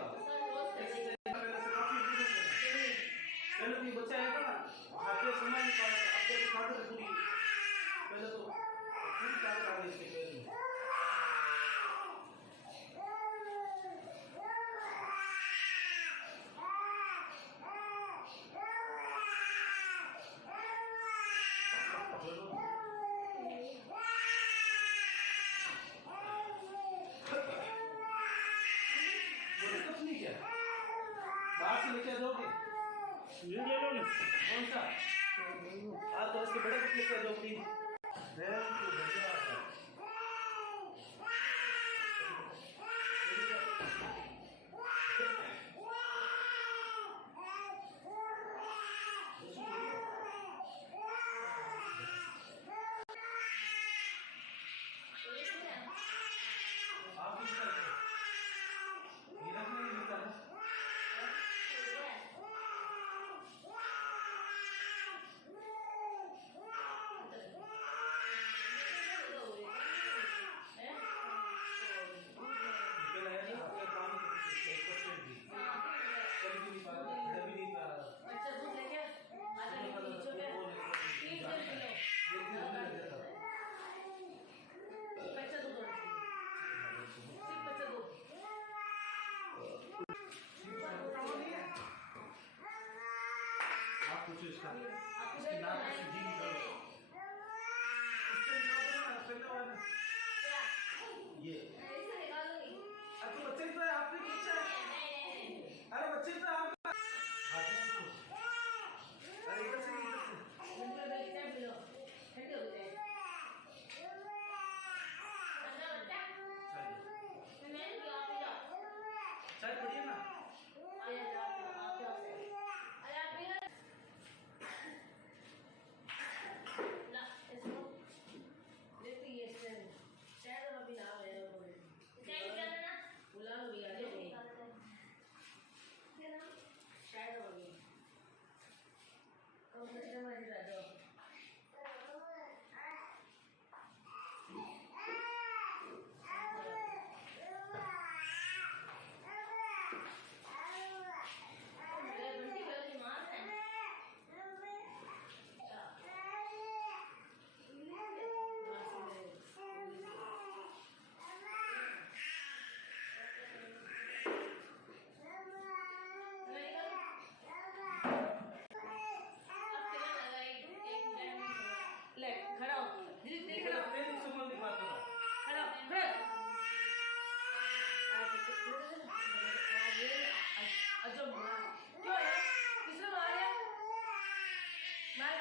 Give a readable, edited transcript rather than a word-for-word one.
करेगा एक्सरसाइज पहले से काफी इम्प्रूव होगा। पहले तो ये बच्चा है ना आपके समय नहीं पाया अब तो ताकत है पूरी पहले तो पूरी ताकत आ गई इसके पैर में। बाहर से लेके जाओगे ये ले लो ना कौन सा आप तो इसके बड़े कुछ लेके जाओ तीन आप भी ये रखना नहीं मिलता ना आप कुछ इसका इसकी नाक से जी निकालो इससे निकाल दो ना पहले वाला ये अब तो बच्चे तो आपने खींचा अरे बच्चे तो आप अरे इधर से चाय पड़िए ना खड़ा हो दीदी खड़ा हो ट्रेनिंग संबंधी बात करो खड़ा खड़ा क्यों है किसने मारा मार